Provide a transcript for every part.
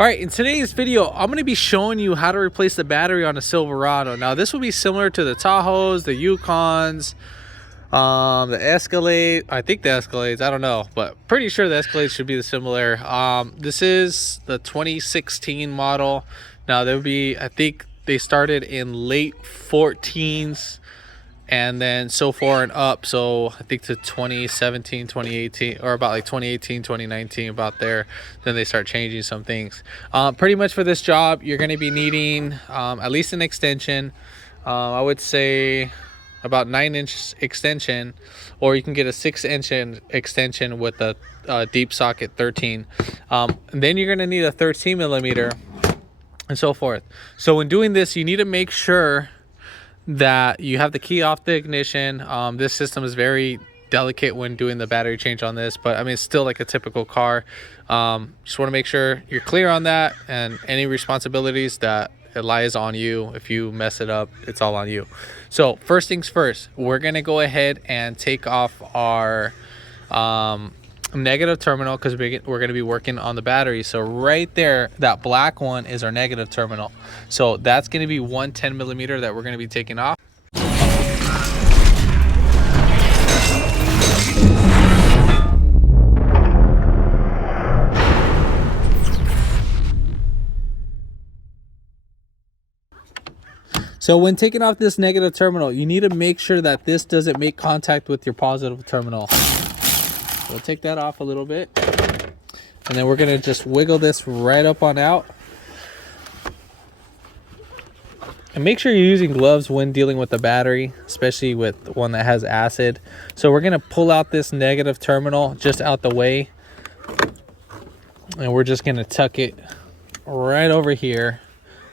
All right, in today's video, I'm going to be showing you how to replace the battery on a Silverado. Now, this will be similar to the Tahoes, the Yukons, the Escalade. I think the Escalades, I don't know, but pretty sure the Escalade should be similar. This is the 2016 model. Now, there will be, I think they started in late 14s and then so far and up. So I think to 2017, 2018, or about like 2018, 2019, about there. Then they start changing some things. Pretty much for this job, you're going to be needing at least an extension. I would say about 9-inch extension, or you can get a 6-inch extension with a deep socket 13. And then you're going to need a 13 millimeter and so forth. So when doing this, you need to make sure that you have the key off the ignition. This system is very delicate when doing the battery change on this, but I mean, it's still like a typical car. Just want to make sure you're clear on that, and any responsibilities that it lies on you. If you mess it up, it's all on you. So first things first, we're gonna go ahead and take off our negative terminal, because we're going to be working on the battery. So right there, that black one is our negative terminal. So that's going to be one 10 millimeter that we're going to be taking off. So when taking off this negative terminal, you need to make sure that this doesn't make contact with your positive terminal. We'll take that off a little bit, and then we're gonna just wiggle this right up on out. And make sure you're using gloves when dealing with the battery, especially with one that has acid. So we're gonna pull out this negative terminal just out the way, and we're just gonna tuck it right over here,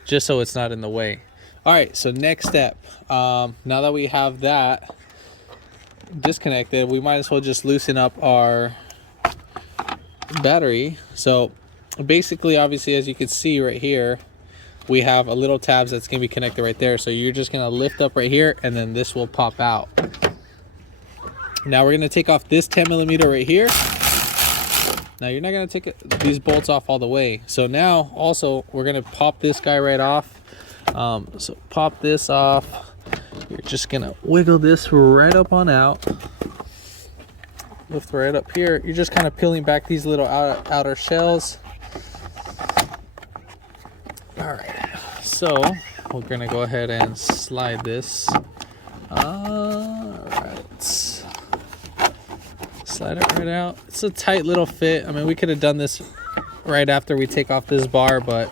just so it's not in the way. All right, so next step, now that we have that disconnected, we might as well just loosen up our battery. So basically, obviously, as you can see right here, we have a little tabs that's gonna be connected right there. So you're just gonna lift up right here, and then this will pop out. Now we're gonna take off this 10 millimeter right here. Now you're not gonna take these bolts off all the way. So now also we're gonna pop this guy right off. So pop this off. You're just gonna wiggle this right up on out, lift right up here. You're just kind of peeling back these little outer shells. All right, so we're gonna go ahead and slide this. All right, slide it right out. It's a tight little fit. I mean, we could have done this right after we take off this bar, but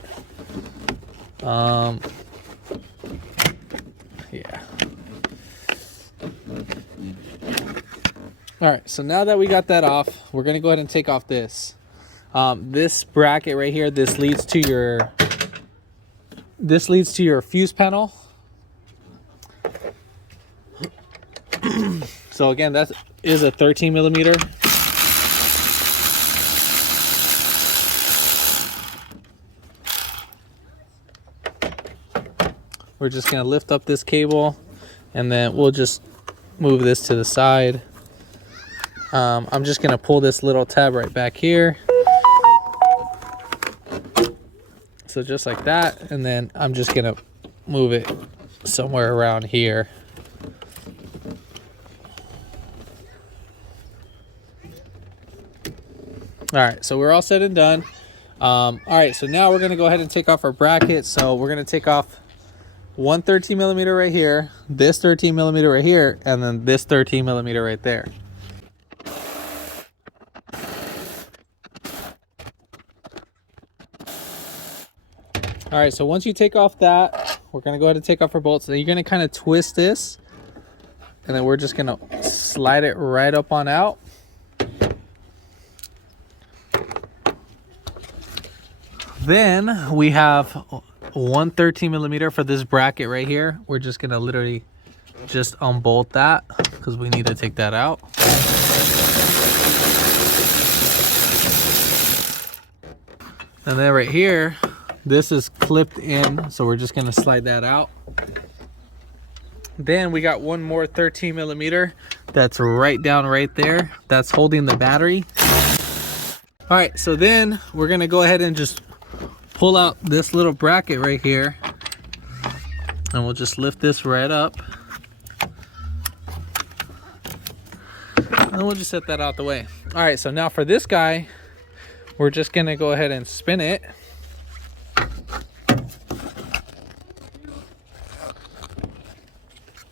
yeah. All right, so now that we got that off, we're gonna go ahead and take off this. This bracket right here, this leads to your fuse panel. So again, that is a 13 millimeter. We're just gonna lift up this cable, and then we'll just move this to the side. I'm just gonna pull this little tab right back here. So just like that, and then I'm just gonna move it somewhere around here. All right, so we're all said and done. All right, so now we're gonna go ahead and take off our bracket. So we're gonna take off one 13 millimeter right here, this 13 millimeter right here, and then this 13 millimeter right there. All right, so once you take off that, we're gonna go ahead and take off our bolts. Then you're gonna kind of twist this, and then we're just gonna slide it right up on out. Then we have one 13 millimeter for this bracket right here. We're just gonna literally just unbolt that, because we need to take that out. And then right here, this is clipped in, so we're just gonna slide that out. Then we got one more 13 millimeter that's right down right there. That's holding the battery. All right, so then we're gonna go ahead and just pull out this little bracket right here, and we'll just lift this right up. And we'll just set that out the way. All right, so now for this guy, we're just gonna go ahead and spin it.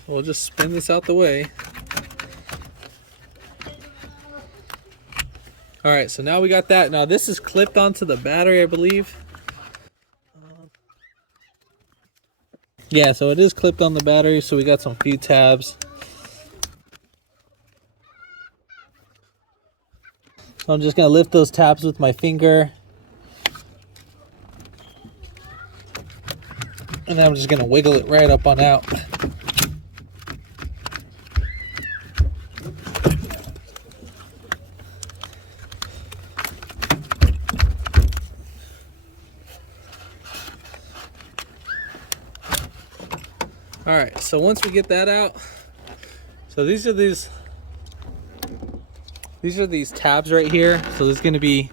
We'll just spin this out the way. All right, so now we got that. Now this is clipped onto the battery, I believe. Yeah, so it is clipped on the battery, so we got some few tabs. So I'm just gonna lift those tabs with my finger. And then I'm just gonna wiggle it right up on out. All right, so once we get that out, so these are these tabs right here. So there's going to be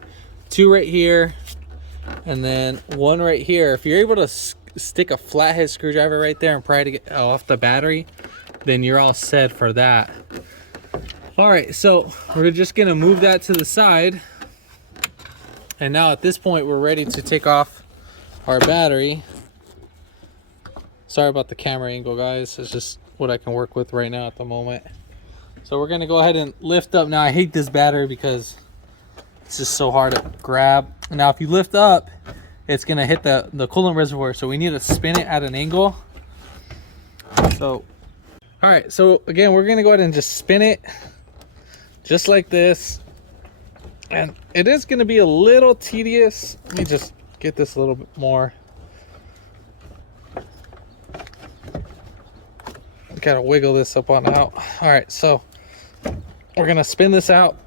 2 right here and then 1 right here. If you're able to stick a flathead screwdriver right there and pry to get off the battery, then you're all set for that. All right, so we're just going to move that to the side. And now at this point, we're ready to take off our battery. Sorry about the camera angle, guys. It's just what I can work with right now at the moment. So we're gonna go ahead and lift up. Now I hate this battery because it's just so hard to grab. Now if you lift up, it's gonna hit the coolant reservoir. So we need to spin it at an angle. So, all right, so again, we're gonna go ahead and just spin it just like this. And it is gonna be a little tedious. Let me just get this a little bit more. Gotta wiggle this up on out. All right, so we're gonna spin this out,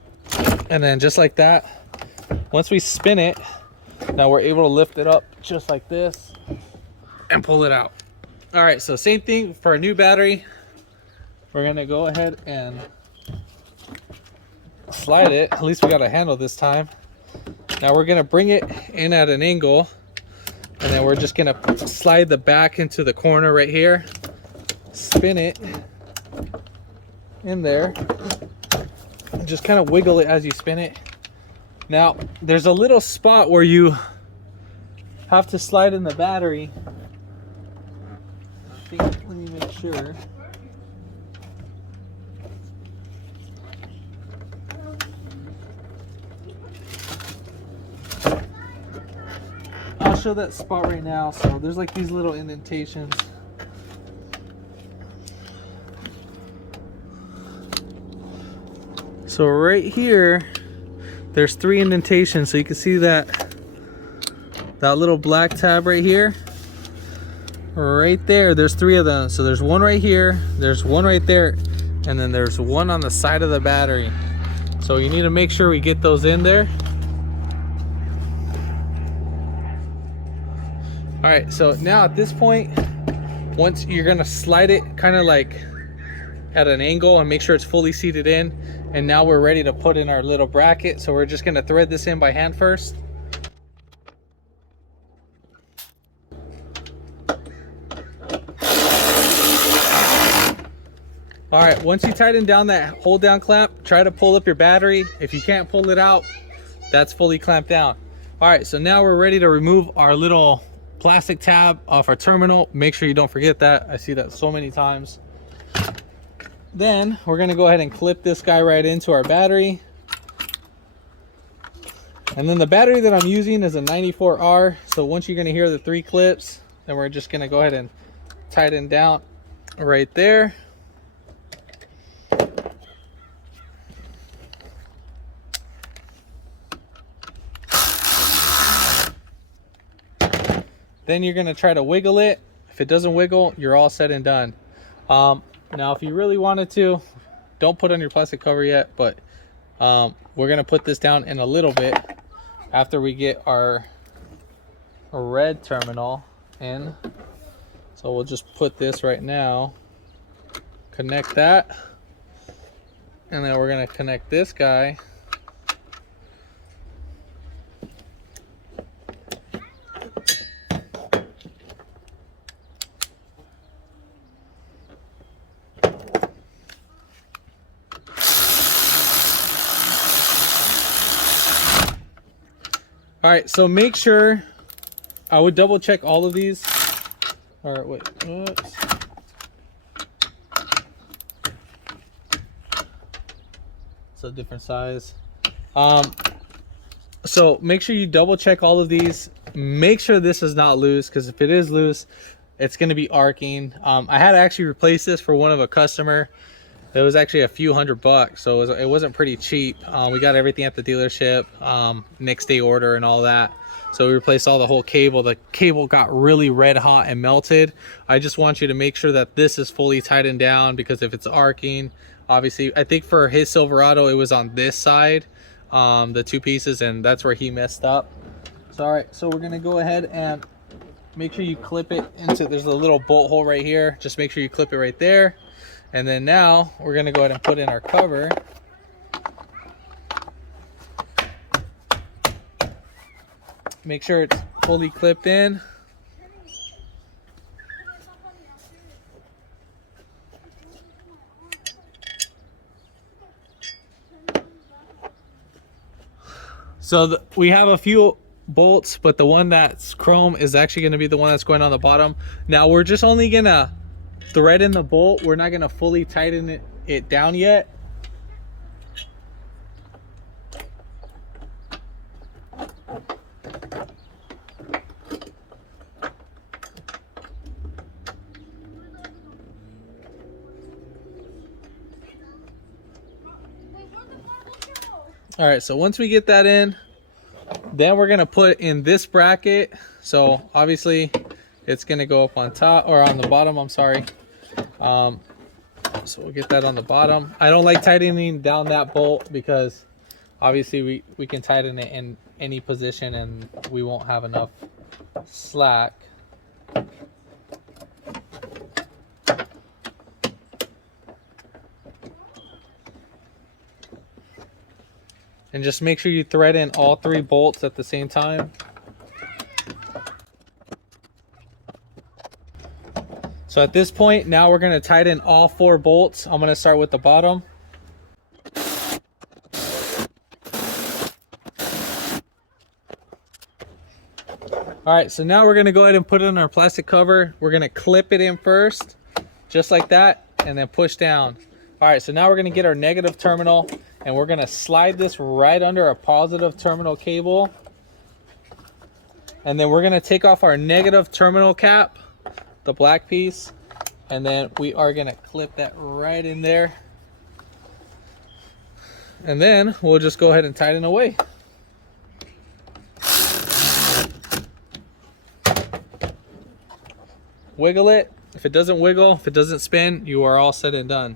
and then just like that, once we spin it, now we're able to lift it up just like this and pull it out. All right, so same thing for a new battery. We're gonna go ahead and slide it. At least we got a handle this time. Now we're gonna bring it in at an angle, and then we're just gonna slide the back into the corner right here. Spin it in there and just kind of wiggle it as you spin it. Now there's a little spot where you have to slide in the battery. I think, let me make sure. I'll show that spot right now. So there's like these little indentations. So right here, there's 3 indentations. So you can see that little black tab right here. Right there, there's 3 of them. So there's 1 right here, there's 1 right there, and then there's 1 on the side of the battery. So you need to make sure we get those in there. All right, so now at this point, once you're gonna slide it kind of like at an angle and make sure it's fully seated in. And now we're ready to put in our little bracket. So we're just gonna thread this in by hand first. All right, once you tighten down that hold down clamp, try to pull up your battery. If you can't pull it out, that's fully clamped down. All right, so now we're ready to remove our little plastic tab off our terminal. Make sure you don't forget that. I see that so many times. Then we're gonna go ahead and clip this guy right into our battery. And then the battery that I'm using is a 94R. So once you're gonna hear the 3 clips, then we're just gonna go ahead and tighten down right there. Then you're gonna try to wiggle it. If it doesn't wiggle, you're all said and done. Now, if you really wanted to, don't put on your plastic cover yet, but we're gonna put this down in a little bit after we get our red terminal in. So we'll just put this right now, connect that, and then we're gonna connect this guy. right, so make sure, I would double check all of these. All right, wait, whoops. It's a different size. So make sure you double check all of these. Make sure this is not loose, because if it is loose, it's going to be arcing. I had to actually replace this for one of a customer. It was actually a few $100, so it wasn't pretty cheap. We got everything at the dealership, next day order and all that. So we replaced all the whole cable. The cable got really red hot and melted. I just want you to make sure that this is fully tightened down, because if it's arcing, obviously, I think for his Silverado, it was on this side, the two pieces, and that's where he messed up. So, all right, so we're gonna go ahead and make sure you clip it into, there's a little bolt hole right here. Just make sure you clip it right there. And then now we're gonna go ahead and put in our cover. Make sure it's fully clipped in. So we have a few bolts, but the one that's chrome is actually going to be the one that's going on the bottom. Now we're just only gonna thread in the bolt. We're not gonna fully tighten it down yet. All right, so once we get that in, then we're gonna put in this bracket. So obviously it's gonna go up on top, or on the bottom, I'm sorry. So we'll get that on the bottom. I don't like tightening down that bolt, because obviously we can tighten it in any position and we won't have enough slack. And just make sure you thread in all 3 bolts at the same time. So at this point, now we're going to tighten all 4 bolts. I'm going to start with the bottom. All right, so now we're going to go ahead and put it in our plastic cover. We're going to clip it in first, just like that, and then push down. All right, so now we're going to get our negative terminal, and we're going to slide this right under our positive terminal cable. And then we're going to take off our negative terminal cap, the black piece, and then we are going to clip that right in there. And then we'll just go ahead and tighten away. Wiggle it. If it doesn't wiggle, if it doesn't spin, you are all said and done.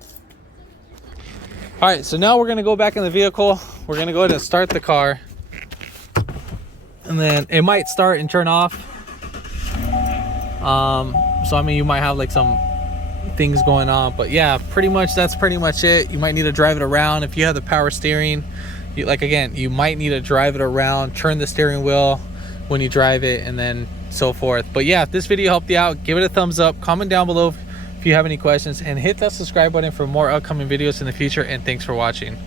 All right, so now we're going to go back in the vehicle. We're going to go ahead and start the car. And then it might start and turn off. So I mean, you might have like some things going on, but yeah, pretty much that's pretty much it. You might need to drive it around. If you have the power steering, you might need to drive it around, turn the steering wheel when you drive it, and then so forth. But yeah, if this video helped you out, give it a thumbs up, comment down below if you have any questions, and hit that subscribe button for more upcoming videos in the future. And thanks for watching.